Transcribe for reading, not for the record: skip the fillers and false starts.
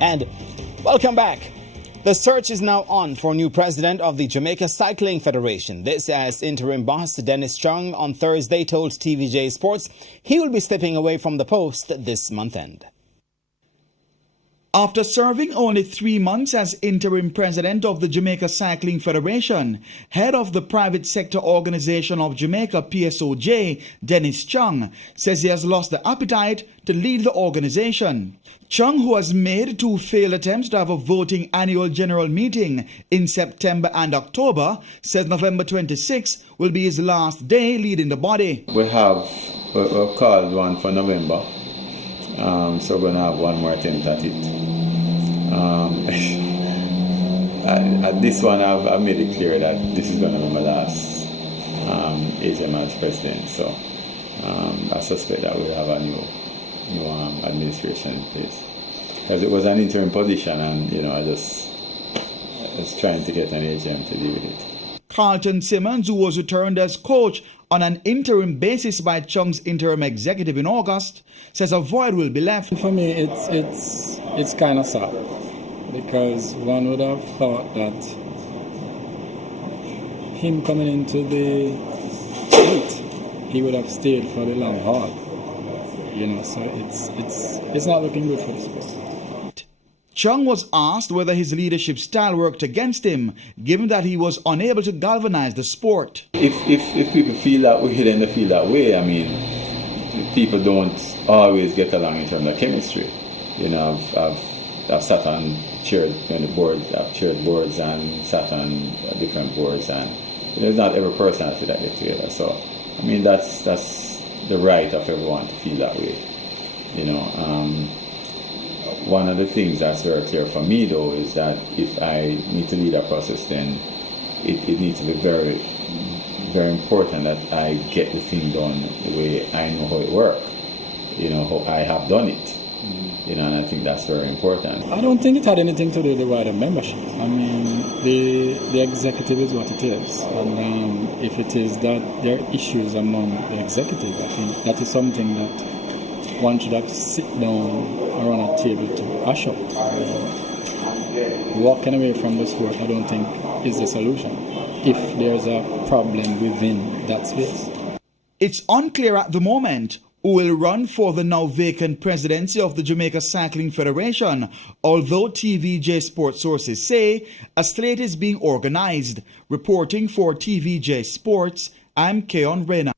And welcome back. The search is now on for new president of the Jamaica Cycling Federation. This as interim boss Dennis Chung on Thursday told TVJ Sports he will be stepping away from the post this month end. After serving only 3 months as interim president of the Jamaica Cycling Federation, head of the private sector organization of Jamaica, PSOJ, Dennis Chung, says he has lost the appetite to lead the organization. Chung, who has made 2 failed attempts to have a voting annual general meeting in September and October, says November 26 will be his last day leading the body. We've called one for November. So we're going to have one more attempt at it. At this one, I've made it clear that this is going to be my last AGM as president. So I suspect that we'll have a new administration in place. Because it was an interim position, and I was trying to get an AGM to deal with it. Carlton Simmons, who was returned as coach on an interim basis by Chung's interim executive in August, says a void will be left. For me, it's kind of sad, because one would have thought that him coming into the fleet, he would have stayed for the long haul. So it's not looking good for the sport. Chung was asked whether his leadership style worked against him, given that he was unable to galvanize the sport. If people feel that way, then they feel that way. I mean, people don't always get along in terms of chemistry. I've sat on chaired the board. I've chaired boards and sat on different boards, and it's not every personality that gets together. So, I mean, that's the right of everyone to feel that way. One of the things that's very clear for me, though, is that if I need to lead a process, then it needs to be very, very important that I get the thing done the way I know how it works, how I have done it. And I think that's very important. I don't think it had anything to do with the wider membership. I mean, the executive is what it is. And if it is that there are issues among the executive, I think that is something that one should have to sit down around a table to hash out. Walking away from the sport, I don't think, is the solution if there's a problem within that space. It's unclear at the moment who will run for the now vacant presidency of the Jamaica Cycling Federation, although TVJ Sports sources say a slate is being organized. Reporting for TVJ Sports, I'm Keon Reyna.